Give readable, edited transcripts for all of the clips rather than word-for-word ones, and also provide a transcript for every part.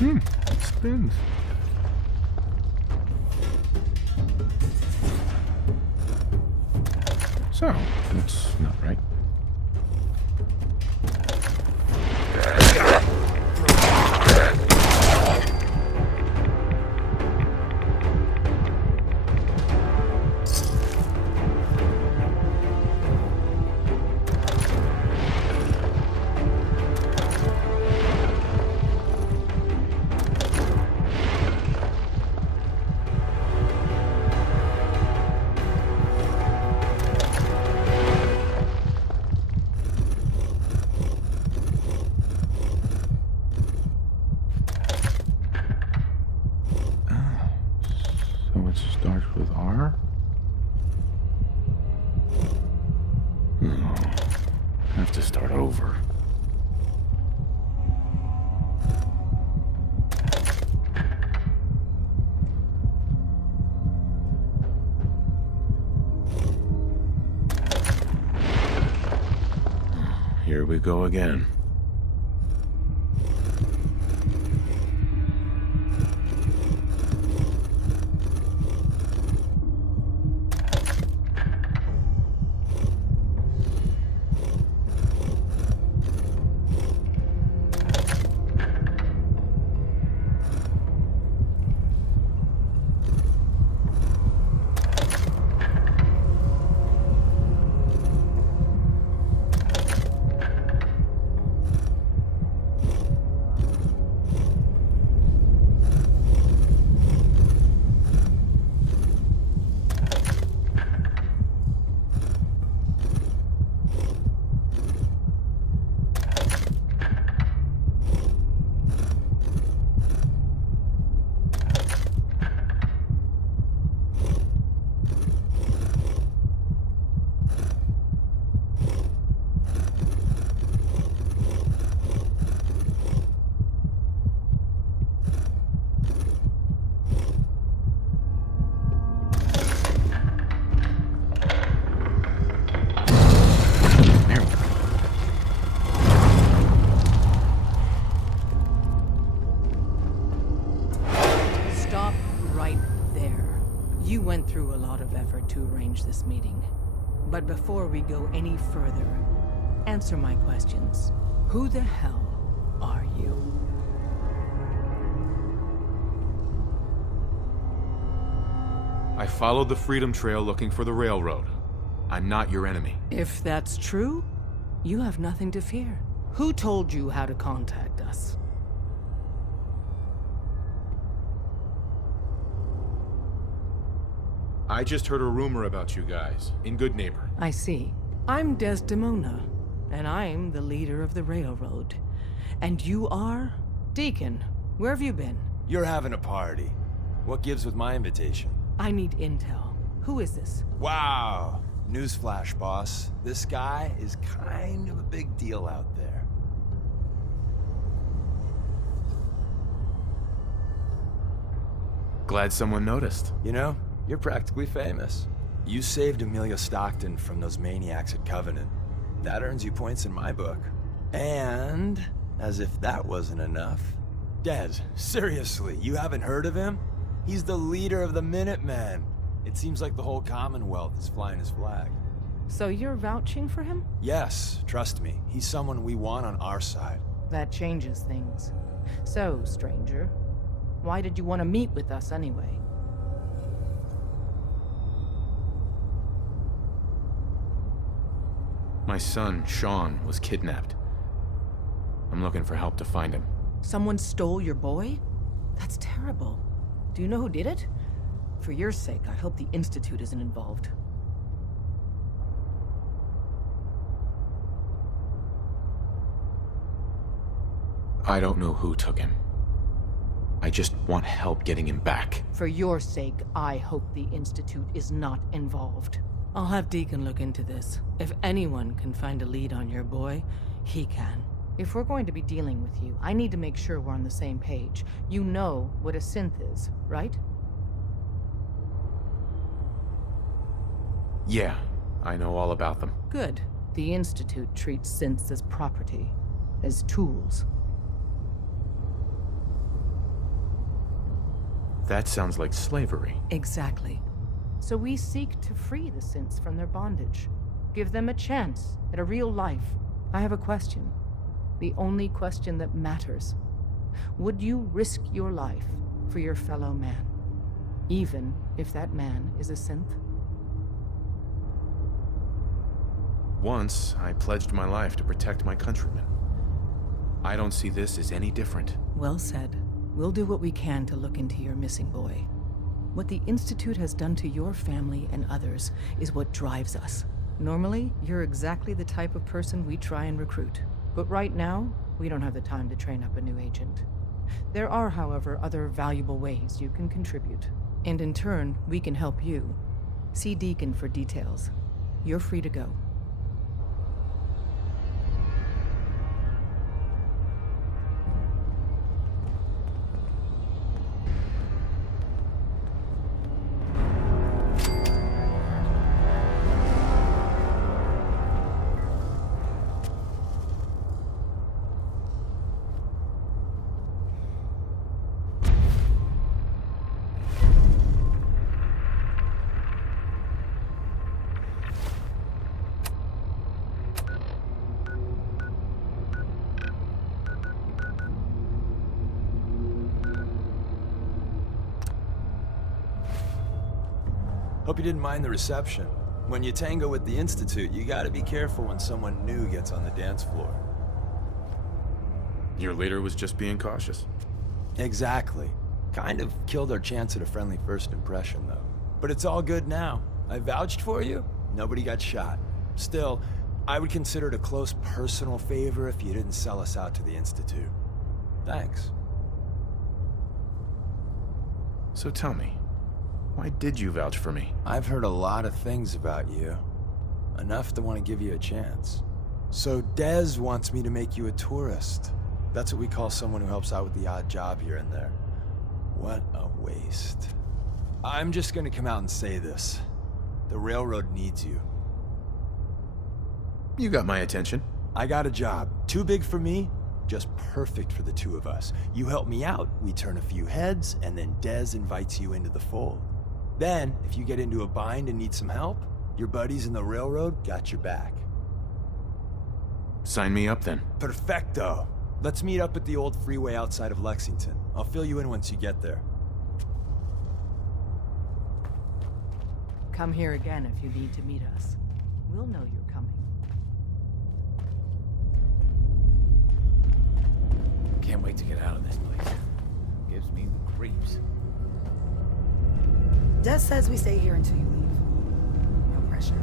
It spins. So, that's not right. So it starts with R? I have to start over. Here we go again. You went through a lot of effort to arrange this meeting. But before we go any further, answer my questions. Who the hell are you? I followed the Freedom Trail looking for the railroad. I'm not your enemy. If that's true, you have nothing to fear. Who told you how to contact us? I just heard a rumor about you guys, in Good Neighbor. I see. I'm Desdemona, and I'm the leader of the railroad. And you are? Deacon, where have you been? You're having a party. What gives with my invitation? I need intel. Who is this? Wow! Newsflash, boss. This guy is kind of a big deal out there. Glad someone noticed. You know, you're practically famous. You saved Amelia Stockton from those maniacs at Covenant. That earns you points in my book. And, as if that wasn't enough, Des, seriously, you haven't heard of him? He's the leader of the Minutemen. It seems like the whole Commonwealth is flying his flag. So you're vouching for him? Yes, trust me. He's someone we want on our side. That changes things. So, stranger, why did you want to meet with us anyway? My son, Sean, was kidnapped. I'm looking for help to find him. Someone stole your boy? That's terrible. Do you know who did it? For your sake, I hope the Institute isn't involved. I don't know who took him. I just want help getting him back. For your sake, I hope the Institute is not involved. I'll have Deacon look into this. If anyone can find a lead on your boy, he can. If we're going to be dealing with you, I need to make sure we're on the same page. You know what a synth is, right? Yeah, I know all about them. Good. The Institute treats synths as property, as tools. That sounds like slavery. Exactly. So we seek to free the synths from their bondage. Give them a chance at a real life. I have a question. The only question that matters. Would you risk your life for your fellow man? Even if that man is a synth? Once, I pledged my life to protect my countrymen. I don't see this as any different. Well said. We'll do what we can to look into your missing boy. What the Institute has done to your family and others is what drives us. Normally, you're exactly the type of person we try and recruit. But right now, we don't have the time to train up a new agent. There are, however, other valuable ways you can contribute. And in turn, we can help you. See Deacon for details. You're free to go. Hope you didn't mind the reception. When you tango with the Institute, you gotta be careful when someone new gets on the dance floor. Your leader was just being cautious. Exactly. Kind of killed our chance at a friendly first impression, though. But it's all good now. I vouched for you. Nobody got shot. Still, I would consider it a close personal favor if you didn't sell us out to the Institute. Thanks. So tell me, why did you vouch for me? I've heard a lot of things about you. Enough to want to give you a chance. So Dez wants me to make you a tourist. That's what we call someone who helps out with the odd job here and there. What a waste. I'm just gonna come out and say this. The railroad needs you. You got my attention. I got a job. Too big for me, just perfect for the two of us. You help me out, we turn a few heads, and then Dez invites you into the fold. Then, if you get into a bind and need some help, your buddies in the railroad got your back. Sign me up then. Perfecto. Let's meet up at the old freeway outside of Lexington. I'll fill you in once you get there. Come here again if you need to meet us. We'll know you're coming. Can't wait to get out of this place. Gives me the creeps. Des says we stay here until you leave. No pressure.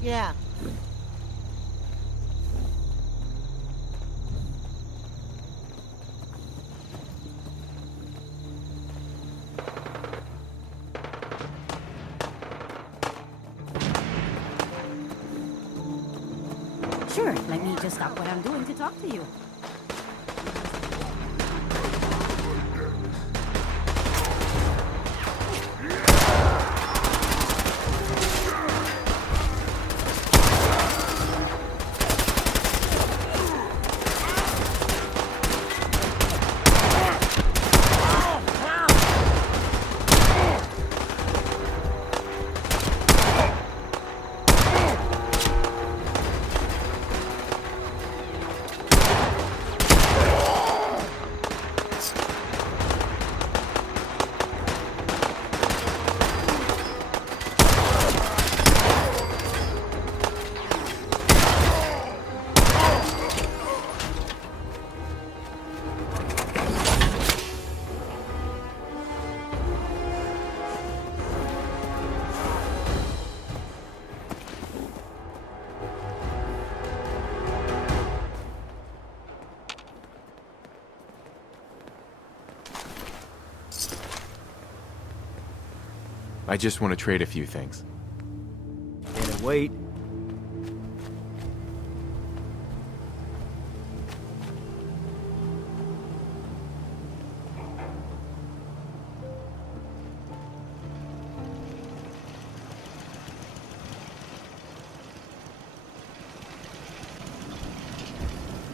Yeah. Sure, let me just stop what I'm doing to talk to you. I just want to trade a few things. Can't wait.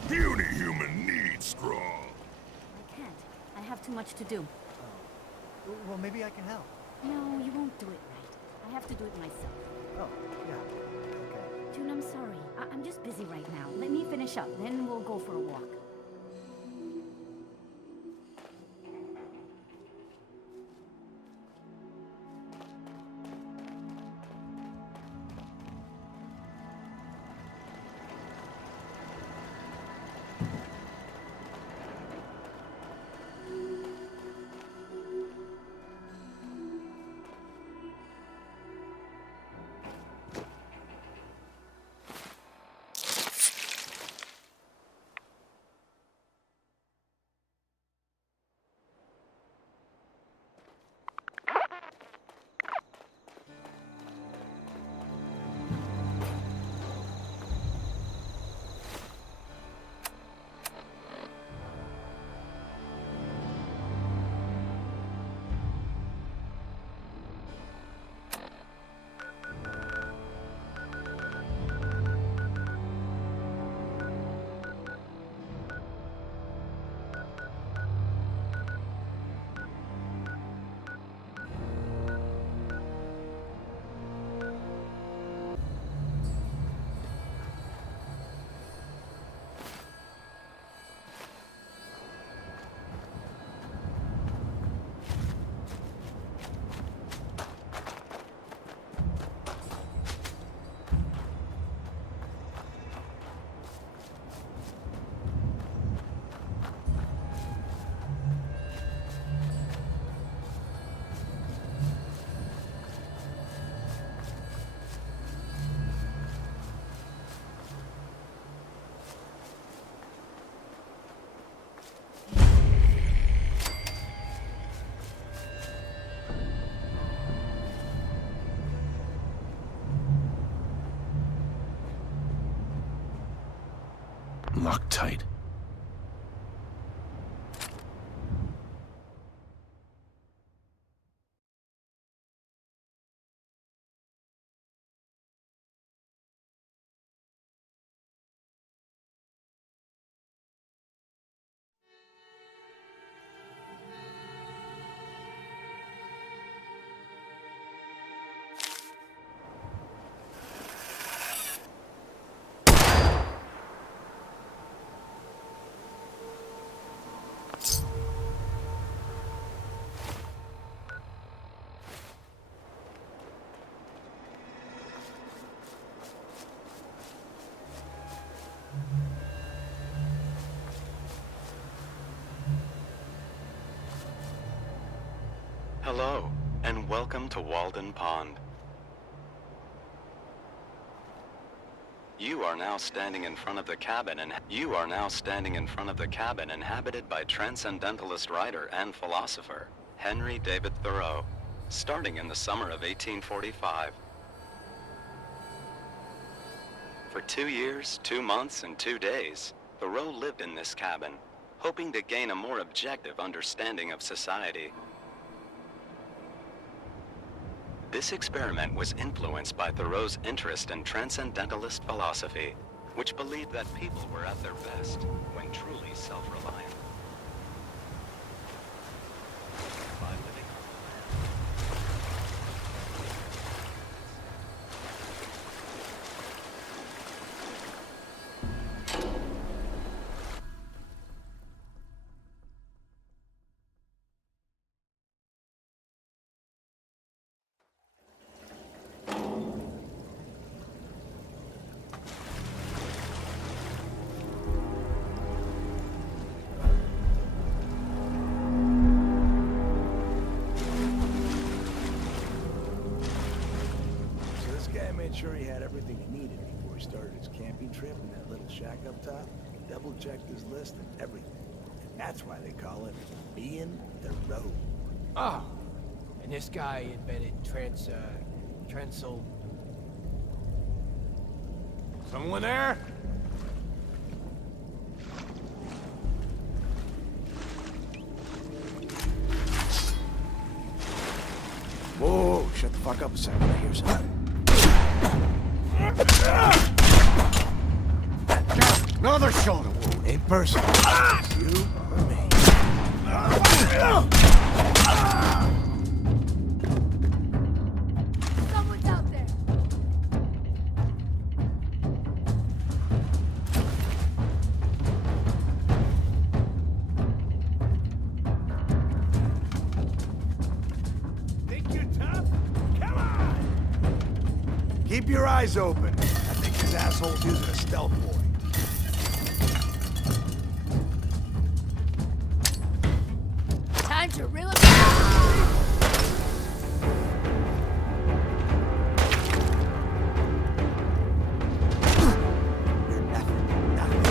Puny human needs strong. I can't. I have too much to do. Well, maybe I can help. No, you won't do it right. I have to do it myself. Oh, yeah. Okay. June, I'm sorry. I'm just busy right now. Let me finish up, then we'll go for a walk. Loctite. Hello, and welcome to Walden Pond. You are now standing in front of the cabin inhabited by transcendentalist writer and philosopher Henry David Thoreau, starting in the summer of 1845. For 2 years, 2 months, and 2 days, Thoreau lived in this cabin, hoping to gain a more objective understanding of society. This experiment was influenced by Thoreau's interest in transcendentalist philosophy, which believed that people were at their best when truly self-reliant. By living So this guy made sure he had everything he needed before he started his camping trip in that little shack up top. Double-checked his list and everything. And that's why they call it being the road. Oh, and this guy invented Transol. Someone there? Whoa, shut the fuck up a second. I hear something. Another shoulder wound. Ain't personal. It's you or me. Someone's out there. Think you're tough? Come on! Keep your eyes open. I think this asshole's using a stealth boy. Time to reel it You're nothing. Nothing.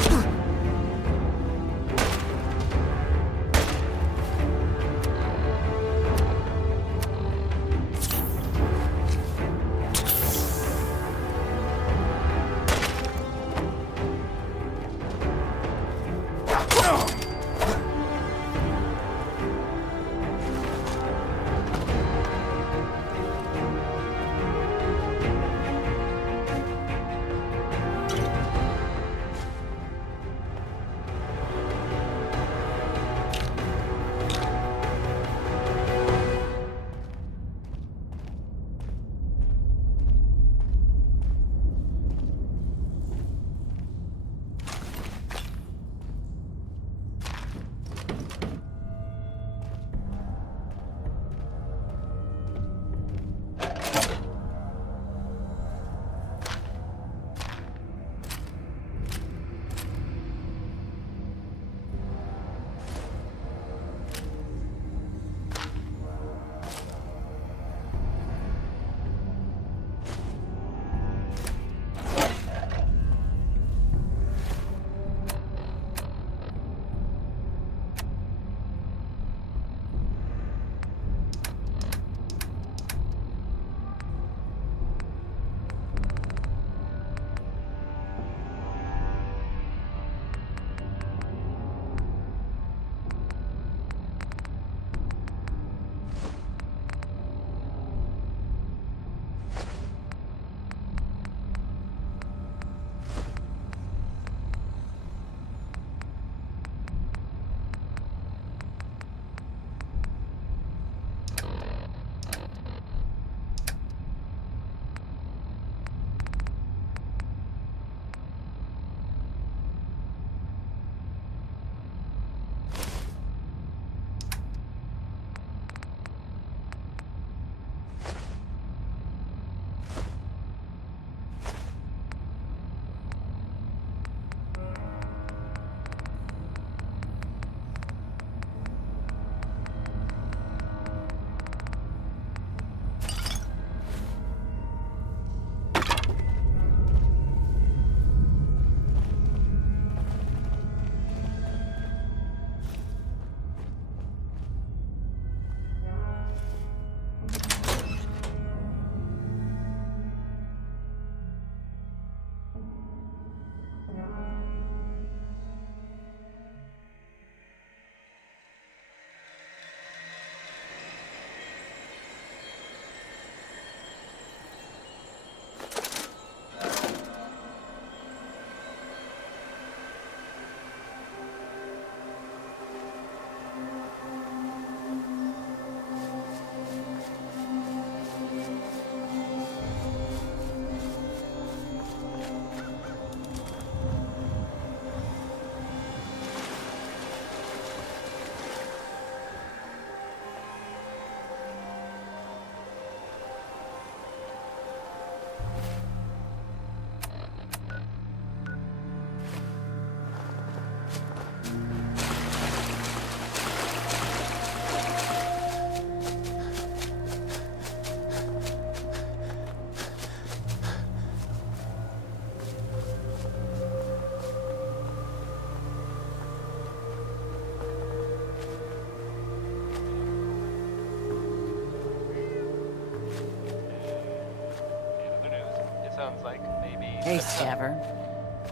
sounds like maybe... Hey, Scaver.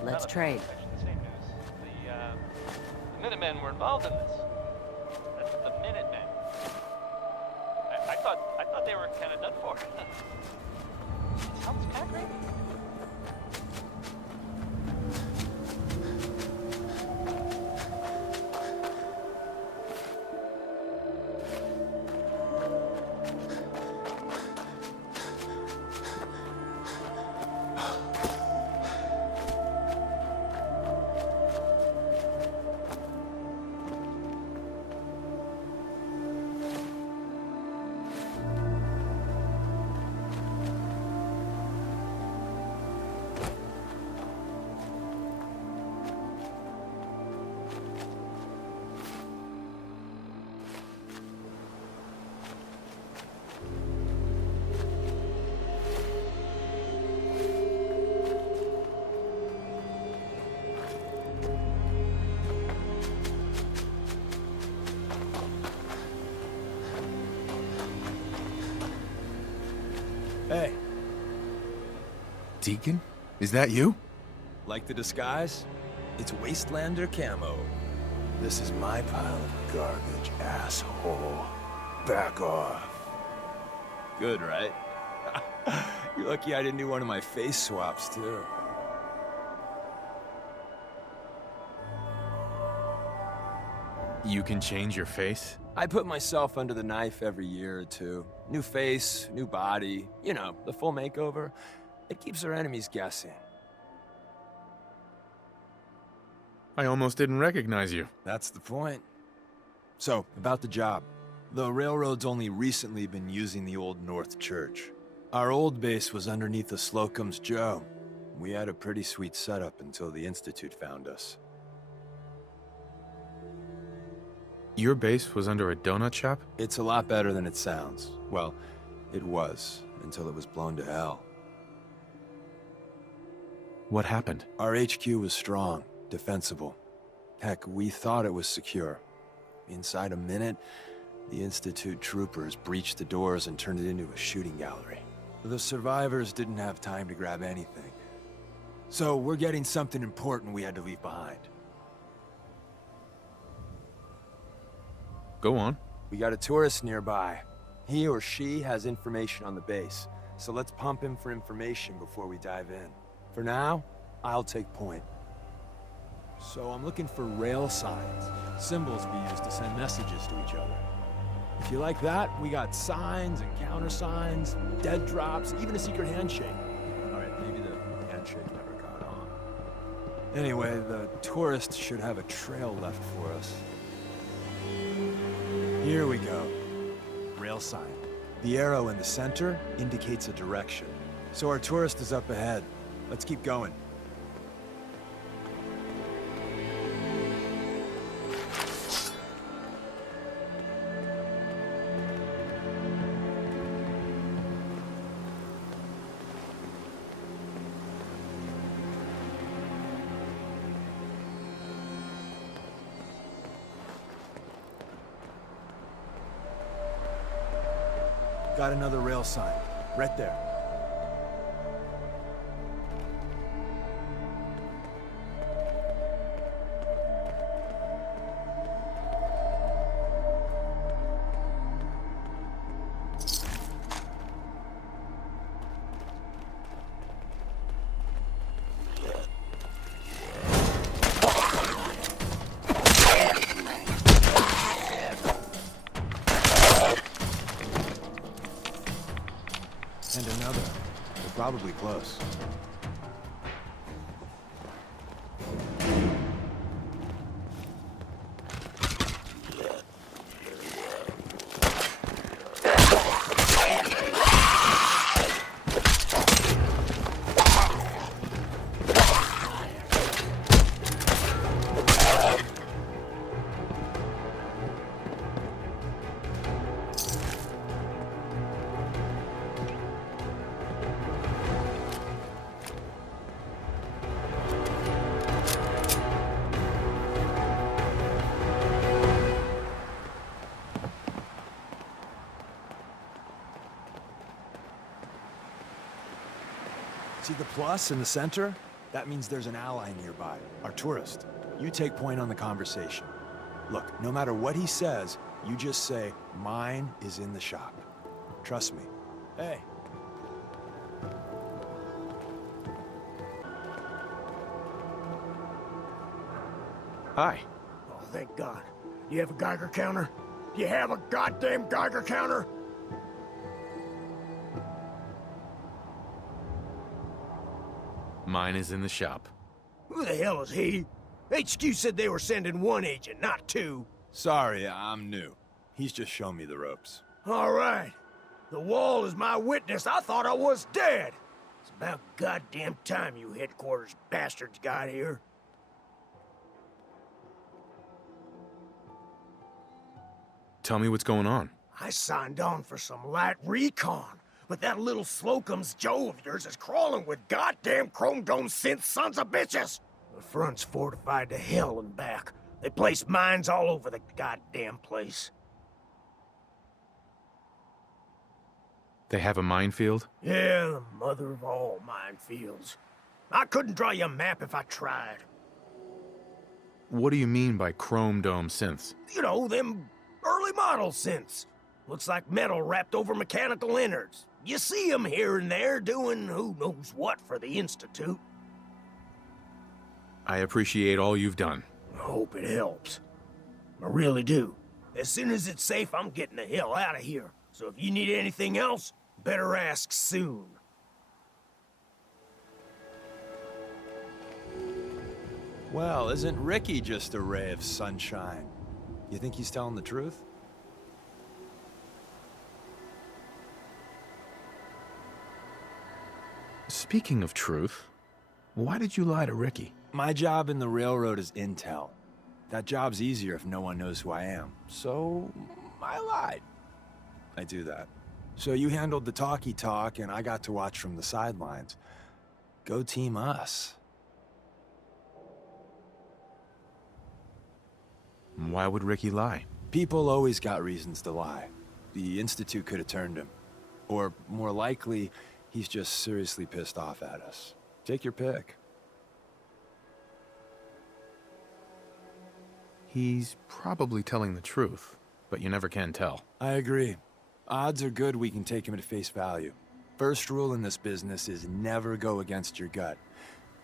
Let's trade. The same news. The Minutemen were involved in this. That's the Minutemen. I thought they were kind of done for. Sounds kind of crazy. Hey, Deacon? Is that you? like the disguise? It's Wastelander camo. This is my pile of garbage, asshole. Back off. Good, right? You're lucky I didn't do one of my face swaps, too. You can change your face? I put myself under the knife every year or two. New face, new body, you know, the full makeover. It keeps our enemies guessing. I almost didn't recognize you. That's the point. So, about the job. The railroad's only recently been using the Old North Church. Our old base was underneath the Slocum's Joe. We had a pretty sweet setup until the Institute found us. Your base was under a donut shop? It's a lot better than it sounds. Well, it was, until it was blown to hell. What happened? Our HQ was strong, defensible. Heck, we thought it was secure. Inside a minute, the Institute troopers breached the doors and turned it into a shooting gallery. The survivors didn't have time to grab anything. So we're getting something important we had to leave behind. Go on. We got a tourist nearby. He or she has information on the base, so let's pump him for information before we dive in. For now, I'll take point. So I'm looking for rail signs, symbols we use to send messages to each other. If you like that, we got signs and countersigns, dead drops, even a secret handshake. Alright, maybe the handshake never caught on. Anyway, the tourist should have a trail left for us. Here we go. Rail sign. The arrow in the center indicates a direction. So our tourist is up ahead. Let's keep going. Got another rail sign. Right there. And another. They're probably close. See the plus in the center? That means there's an ally nearby, our tourist. You take point on the conversation. Look, no matter what he says, you just say, mine is in the shop. Trust me. Hey. Hi. Oh, thank God. You have a Geiger counter? You have a goddamn Geiger counter? Mine is in the shop. Who the hell is he? HQ said they were sending one agent, not two. Sorry, I'm new. He's just showing me the ropes. All right. The wall is my witness. I thought I was dead. It's about goddamn time you headquarters bastards got here. Tell me what's going on. I signed on for some light recon, but that little Slocum's Joe of yours is crawling with goddamn chrome dome synth sons of bitches. The front's fortified to hell and back. They placed mines all over the goddamn place. They have a minefield? Yeah, the mother of all minefields. I couldn't draw you a map if I tried. What do you mean by chrome dome synths? You know, them early model synths. Looks like metal wrapped over mechanical innards. You see them here and there doing who knows what for the Institute. I appreciate all you've done. I hope it helps. I really do. As soon as it's safe, I'm getting the hell out of here. So if you need anything else, better ask soon. Well, isn't Ricky just a ray of sunshine? You think he's telling the truth? Speaking of truth, why did you lie to Ricky? My job in the railroad is intel. That job's easier if no one knows who I am. So, I lied. I do that. So you handled the talkie talk, and I got to watch from the sidelines. Go team us. Why would Ricky lie? People always got reasons to lie. The Institute could have turned him. Or, more likely, he's just seriously pissed off at us. Take your pick. He's probably telling the truth, but you never can tell. I agree. Odds are good we can take him at face value. First rule in this business is never go against your gut.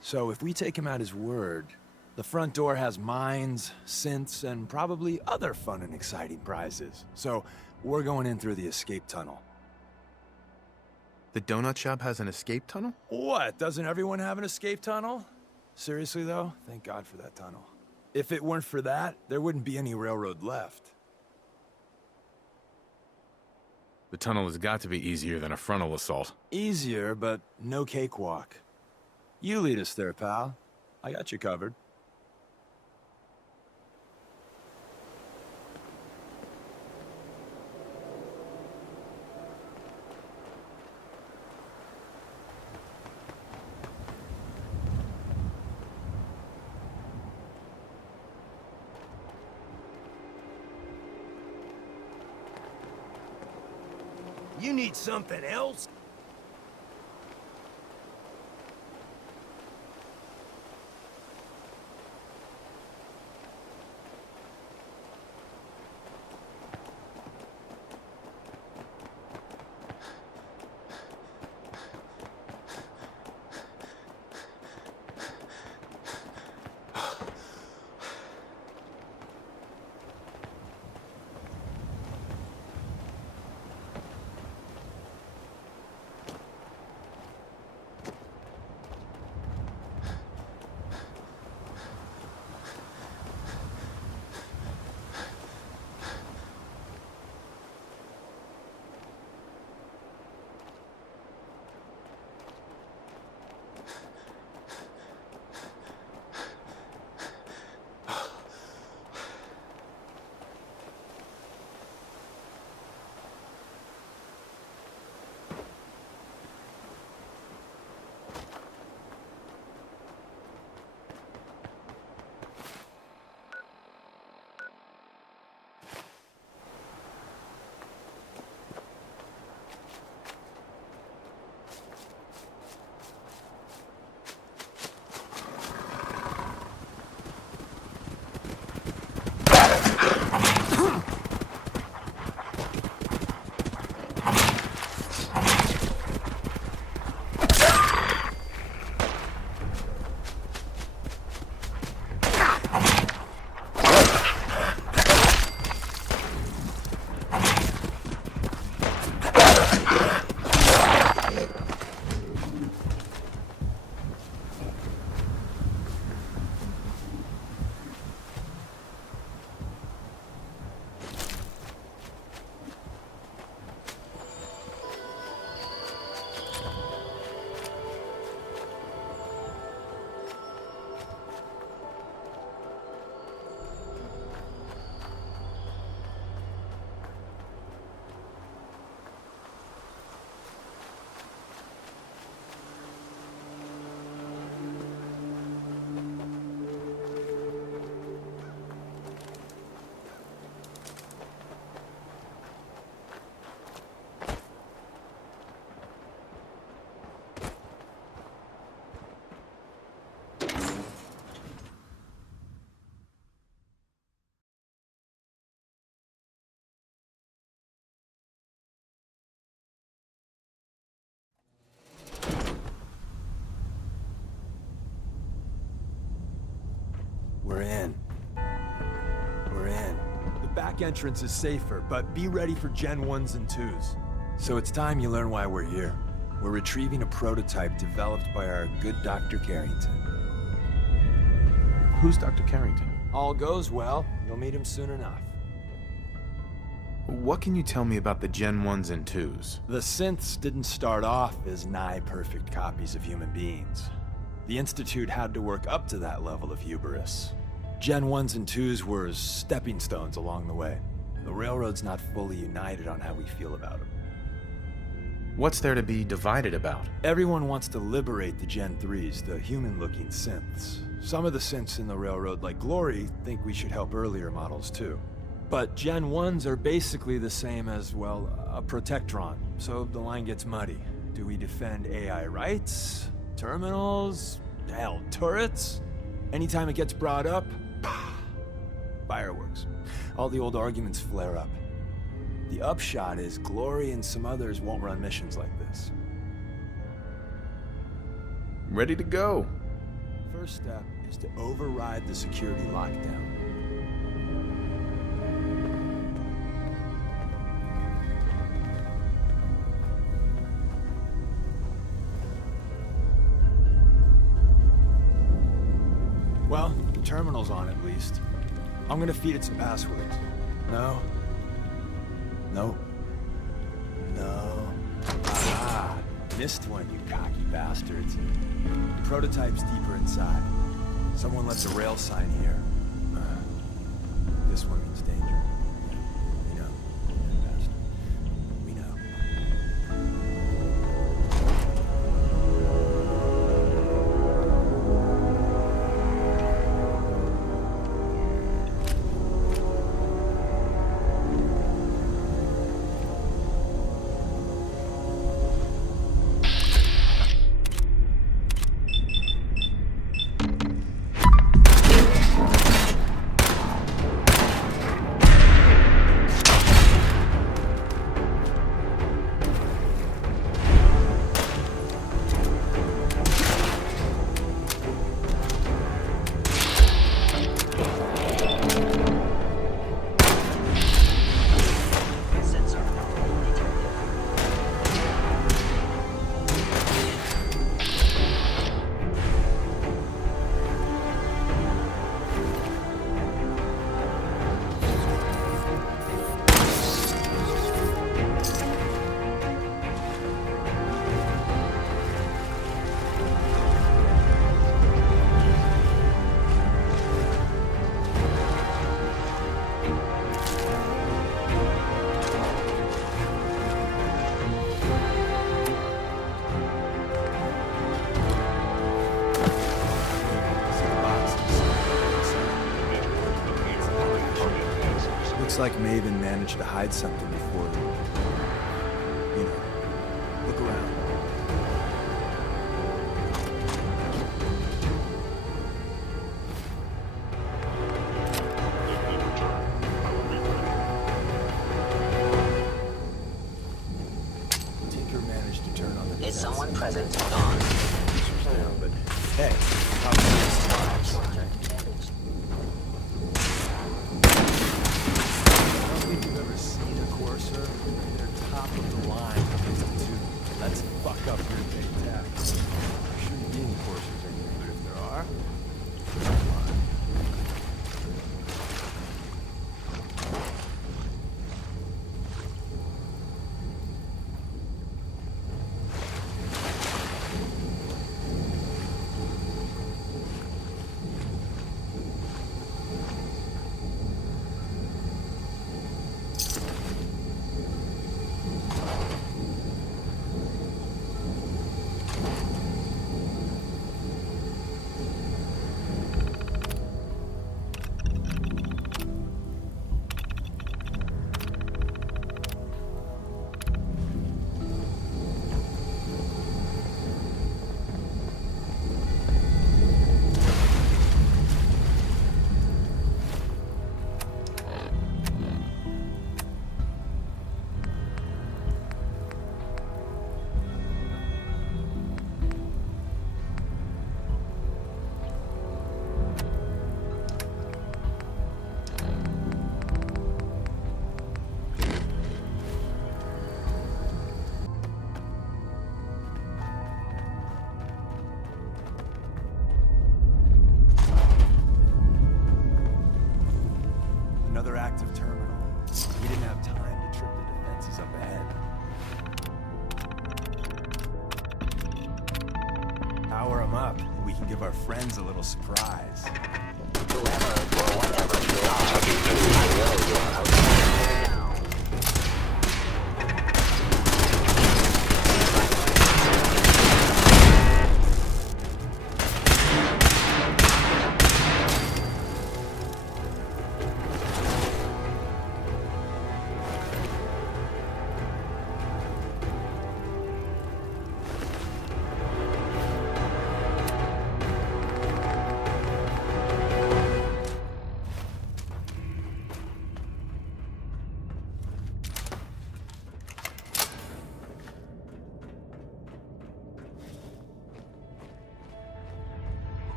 So if we take him at his word, the front door has mines, synths, and probably other fun and exciting prizes. So we're going in through the escape tunnel. The donut shop has an escape tunnel? What? Doesn't everyone have an escape tunnel? Seriously though, thank God for that tunnel. If it weren't for that, there wouldn't be any railroad left. The tunnel has got to be easier than a frontal assault. Easier, but no cakewalk. You lead us there, pal. I got you covered. You need something else? back entrance is safer, but be ready for Gen 1s and 2s. So it's time you learn why we're here. We're retrieving a prototype developed by our good Dr. Carrington. Who's Dr. Carrington? All goes well, you'll meet him soon enough. What can you tell me about the Gen 1s and 2s? The synths didn't start off as nigh-perfect copies of human beings. The Institute had to work up to that level of hubris. Gen 1s and 2s were stepping stones along the way. The Railroad's not fully united on how we feel about them. What's there to be divided about? Everyone wants to liberate the Gen 3s, the human-looking synths. Some of the synths in the Railroad, like Glory, think we should help earlier models too. But Gen 1s are basically the same as, well, a Protectron, so the line gets muddy. Do we defend AI rights? Terminals? Hell, turrets? Anytime it gets brought up, fireworks. All the old arguments flare up. The upshot is Glory and some others won't run missions like this. Ready to go. First step is to override the security lockdown. Well, the terminal's on at least. I'm gonna feed it some passwords. No. No. No. Aha! Missed one, you cocky bastards. The prototype's deeper inside. Someone left a rail sign here. This one means danger. We know. Bastard. We know. Looks like Maven managed to hide something before. You know, look around. Tinker managed to turn on the... Is someone present? Gone. Down, but hey, how about this? They're top of the line. Let's fuck up your big tech. There shouldn't be any Corsairs in here, but if there are, power them up, and we can give our friends a little surprise.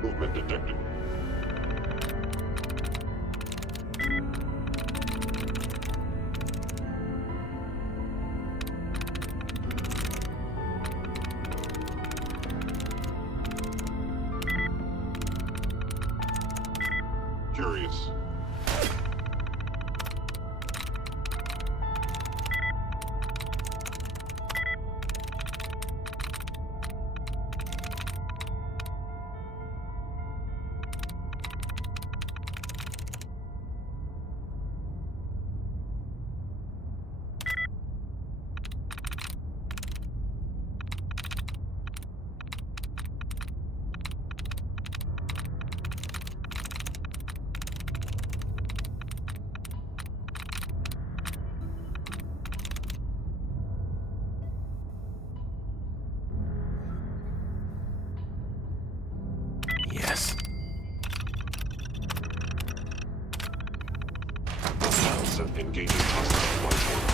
Movement detected. Curious. Yes. Synth engaging hostile life form.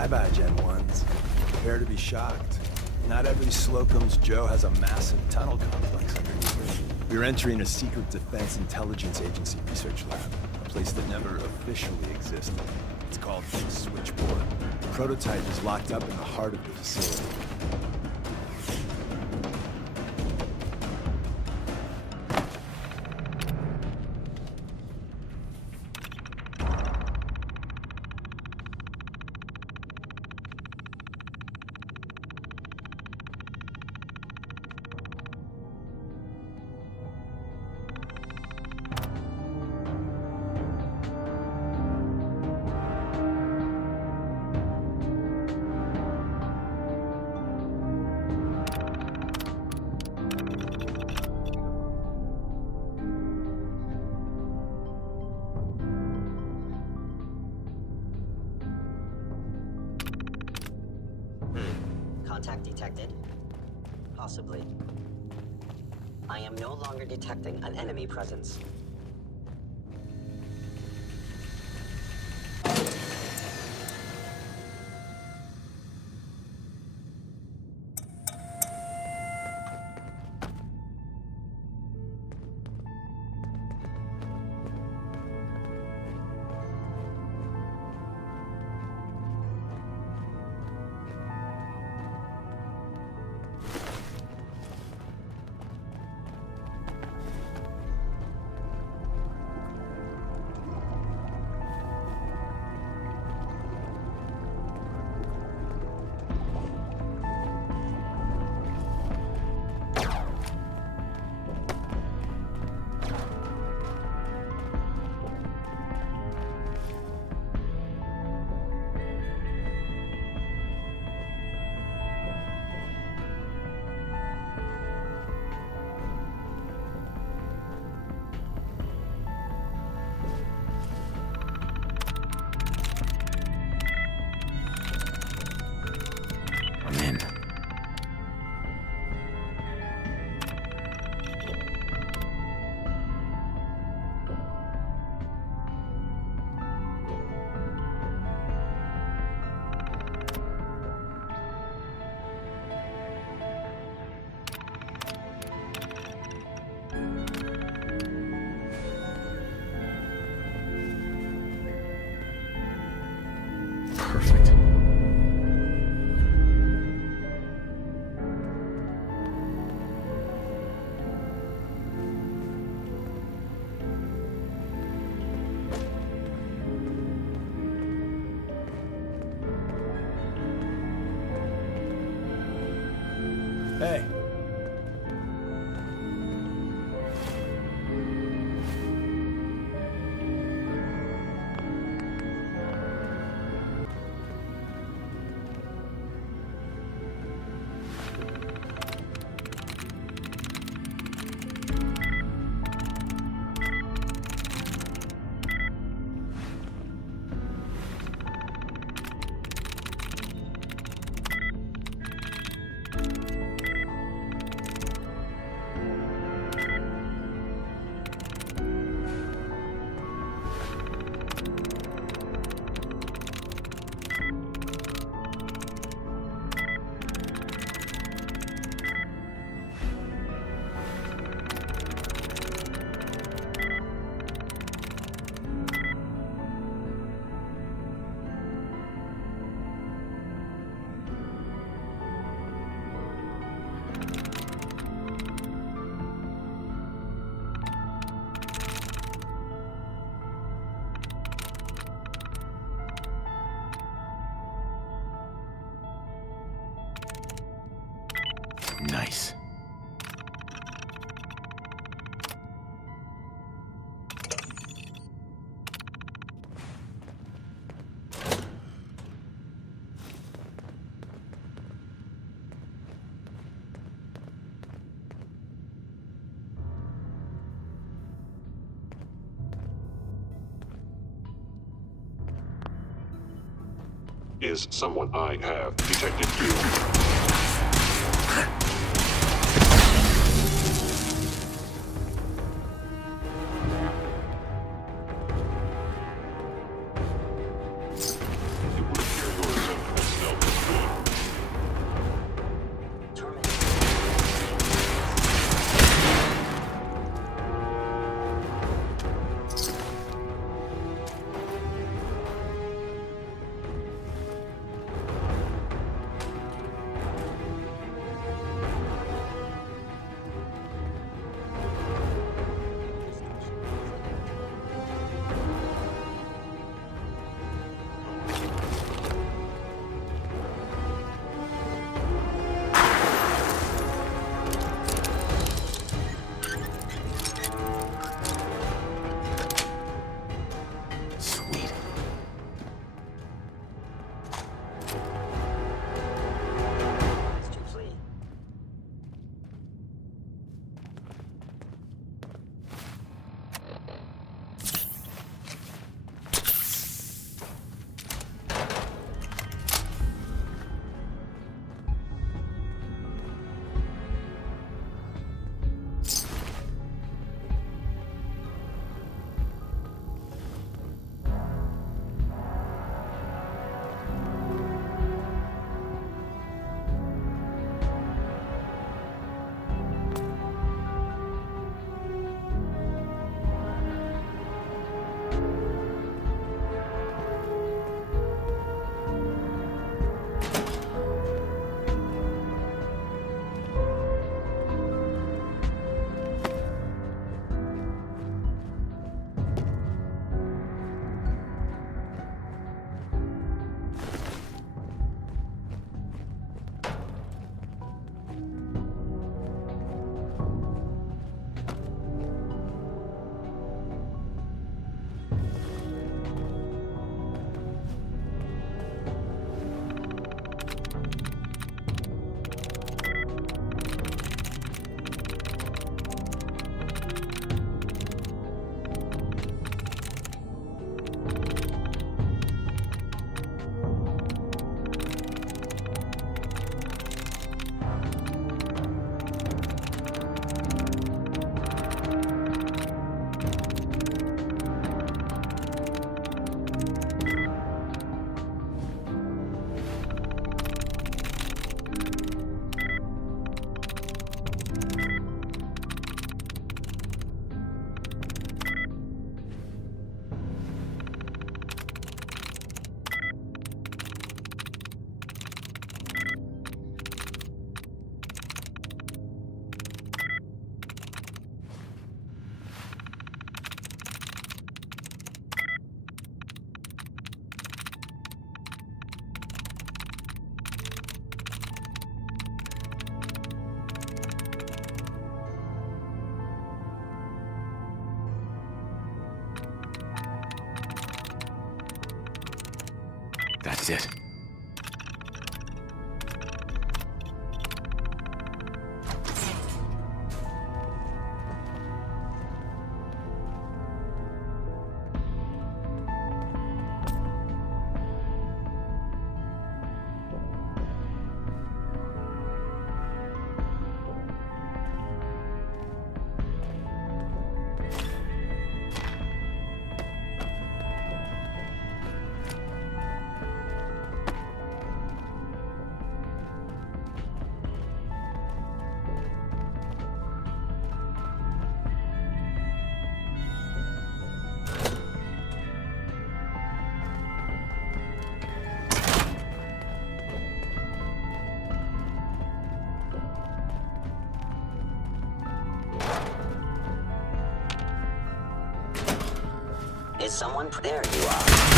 Bye-bye, Gen 1s. Prepare to be shocked. Not every Slocum's Joe has a massive tunnel complex underneath it. We're entering a secret Defense Intelligence Agency research lab, a place that never officially existed. It's called Switchboard. The prototype is locked up in the heart of the facility. Contact detected? Possibly. I am no longer detecting an enemy presence. Perfect. Hey. Nice. Is someone I have detected you? It would appear your That's it. Is someone there? You are.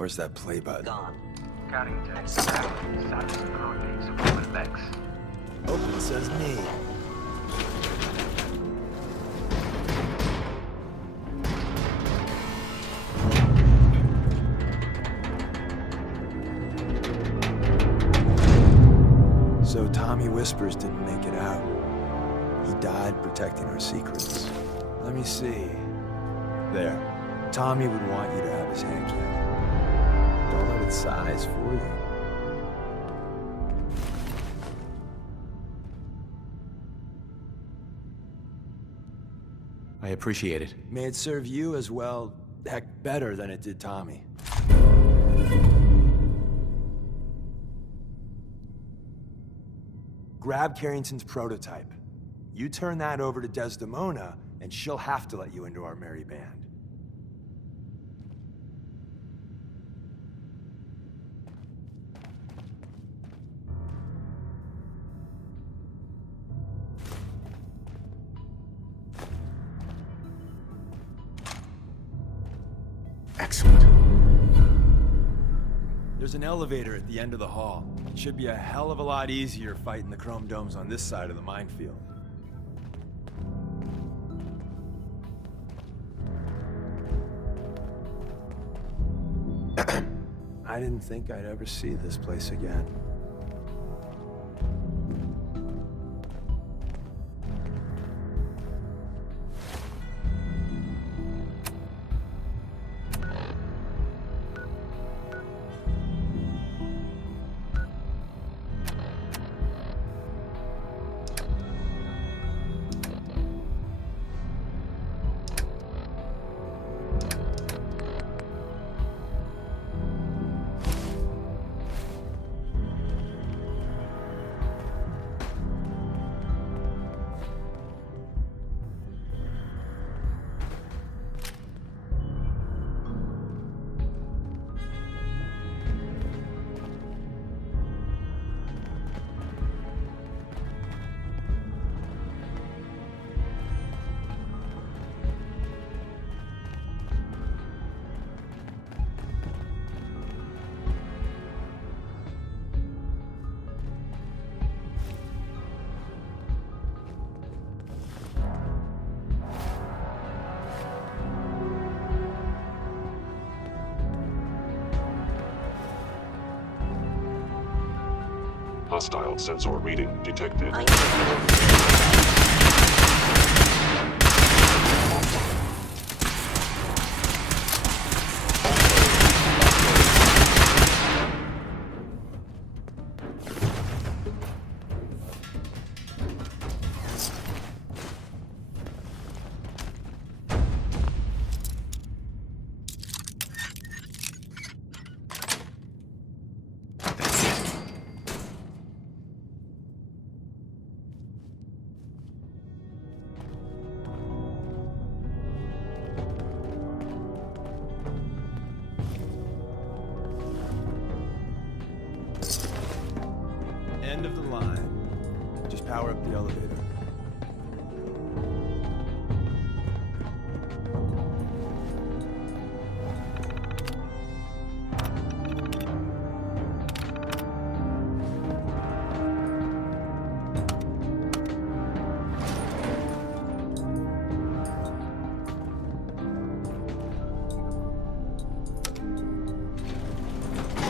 Where's that play button? Gone. Counting to status of coordinates of woman Lex. Oh, it says me. So Tommy Whispers didn't make it out. He died protecting our secrets. Let me see. There. Tommy would want you to have his hand cannon. Don't let its size fool you. I appreciate it. May it serve you as well, heck, better than it did Tommy. Grab Carrington's prototype. You turn that over to Desdemona, and she'll have to let you into our merry band. Excellent. There's an elevator at the end of the hall. It should be a hell of a lot easier fighting the chrome domes on this side of the minefield. I didn't think I'd ever see this place again. Hostile sensor reading detected. End of the line. Just power up the elevator.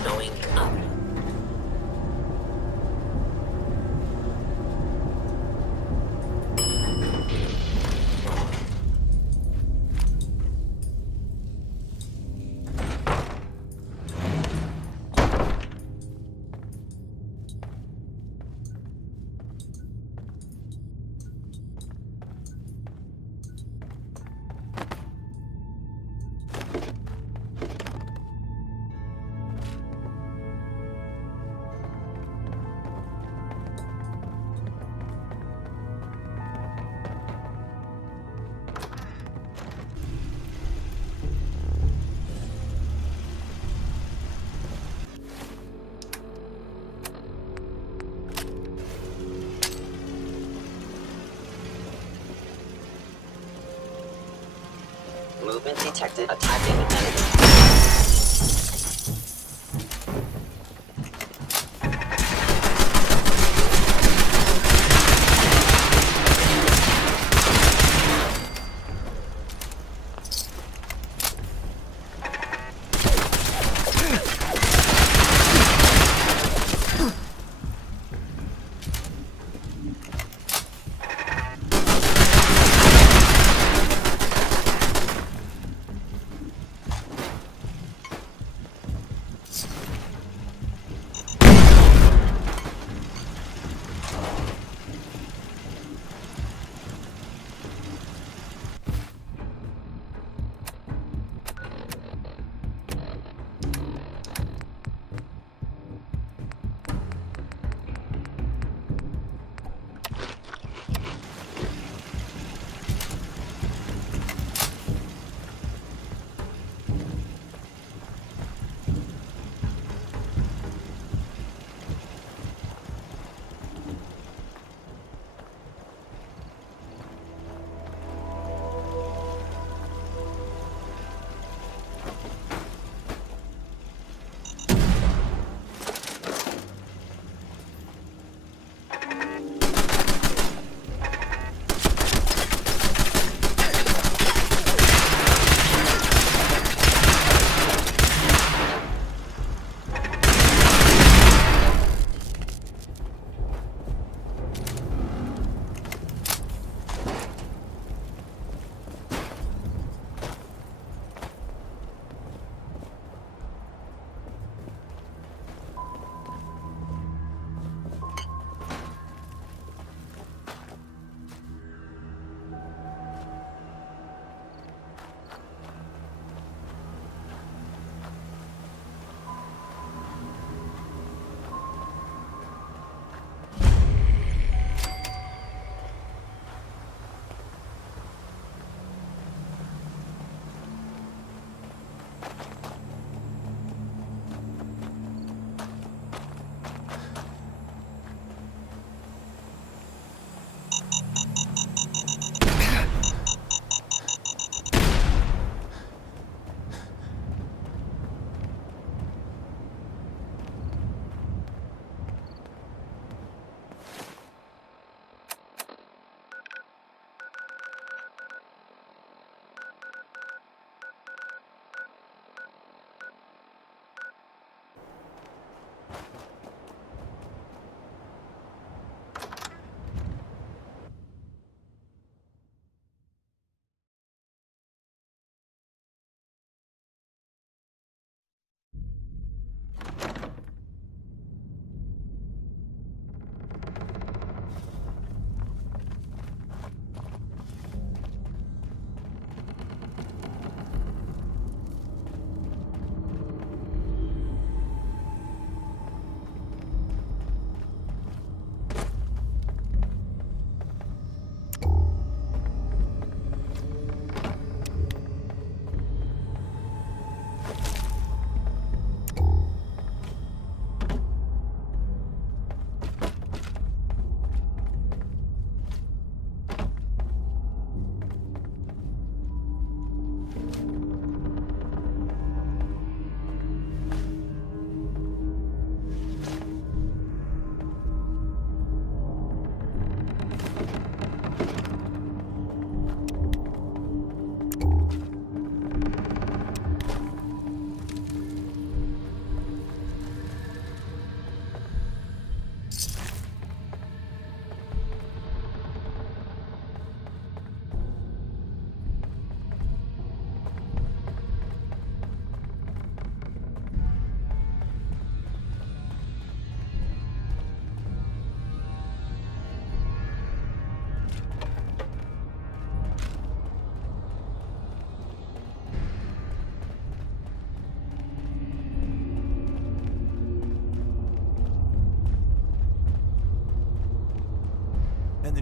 Going up. Movement detected. Attacking enemy.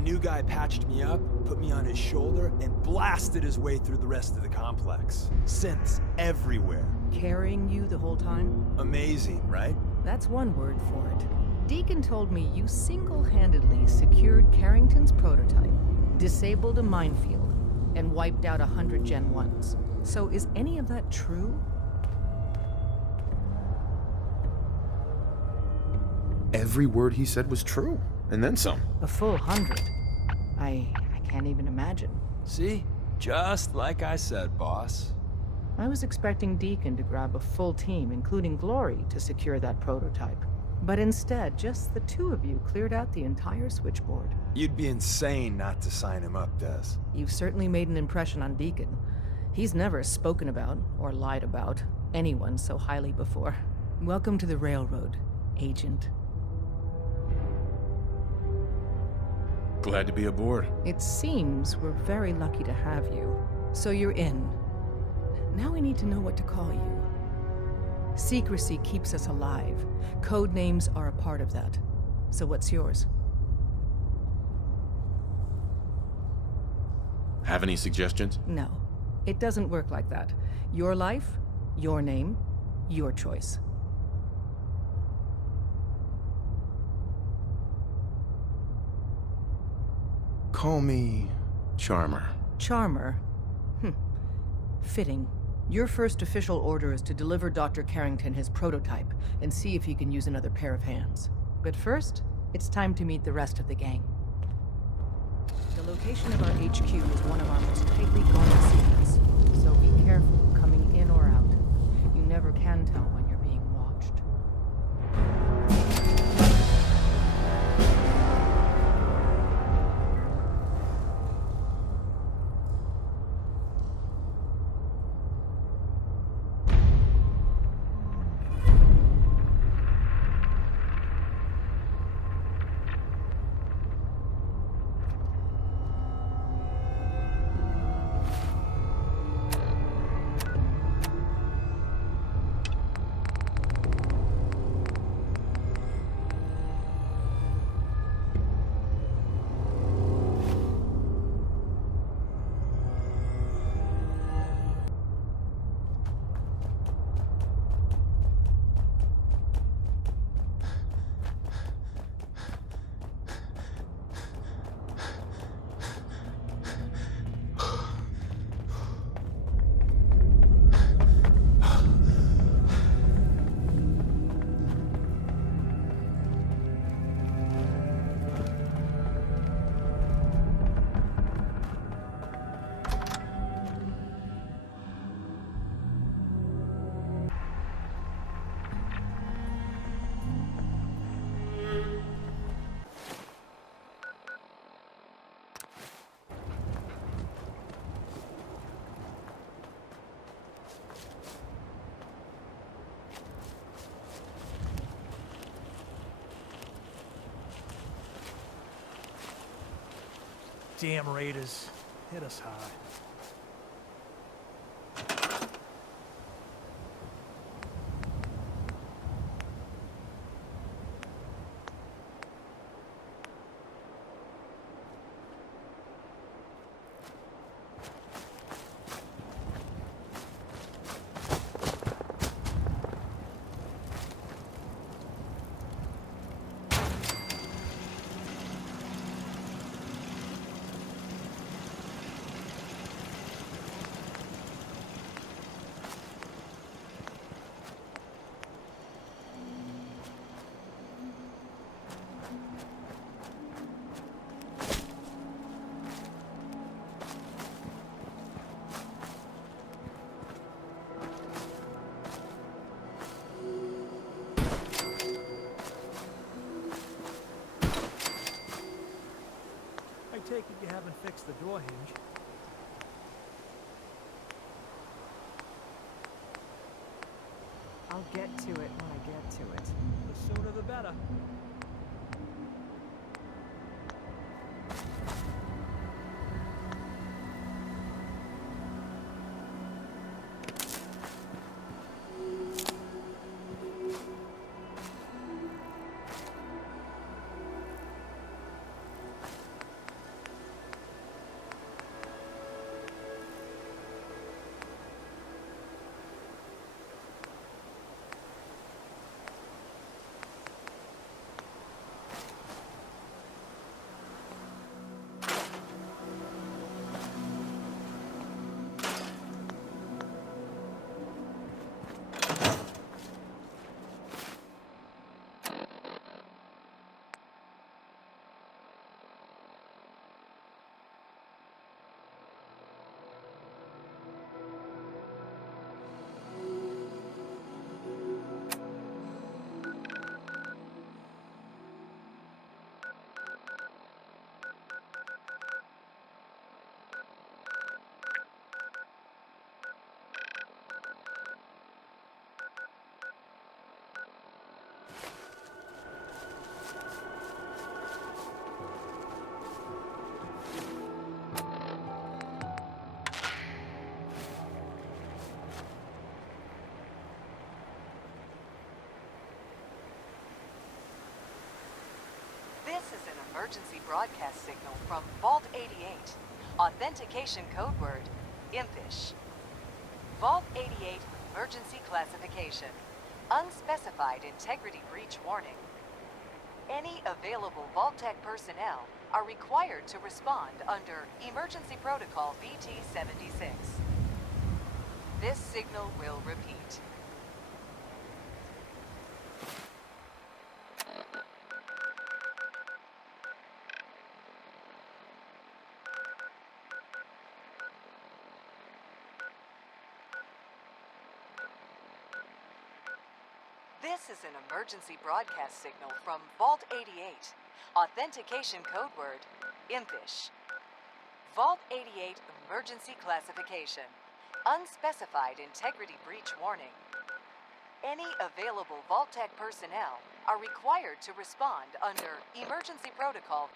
new guy patched me up, put me on his shoulder, and blasted his way through the rest of the complex. Synths everywhere. Carrying you the whole time? Amazing, right? That's one word for it. Deacon told me you single-handedly secured Carrington's prototype, disabled a minefield, and wiped out 100 Gen 1s. So is any of that true? Every word he said was true, and then some. A full 100. I can't even imagine. See? Just like I said, boss. I was expecting Deacon to grab a full team, including Glory, to secure that prototype. But instead, just the two of you cleared out the entire switchboard. You'd be insane not to sign him up, Des. You've certainly made an impression on Deacon. He's never spoken about, or lied about, anyone so highly before. Welcome to the Railroad, Agent. Glad to be aboard. It seems we're very lucky to have you. So you're in. Now we need to know what to call you. Secrecy keeps us alive. Code names are a part of that. So what's yours? Have any suggestions? No. It doesn't work like that. Your life, your name, your choice. Call me Charmer. Charmer? Fitting. Your first official order is to deliver Dr. Carrington his prototype and see if he can use another pair of hands. But first, it's time to meet the rest of the gang. The location of our HQ is one of our most tightly guarded secrets, so be careful coming in or out. You never can tell when you're being watched. Damn Raiders. Hit us high. I take it you haven't fixed the door hinge. I'll get to it when I get to it. The sooner the better. emergency broadcast signal from Vault 88. Authentication code word, impish. Vault 88 emergency classification. Unspecified integrity breach warning. Any available Vault-Tec personnel are required to respond under Emergency Protocol VT-76. This signal will repeat. This is an emergency broadcast signal from Vault 88. Authentication code word, impish. Vault 88 emergency classification. Unspecified integrity breach warning. Any available Vault-Tec personnel are required to respond under Emergency Protocol.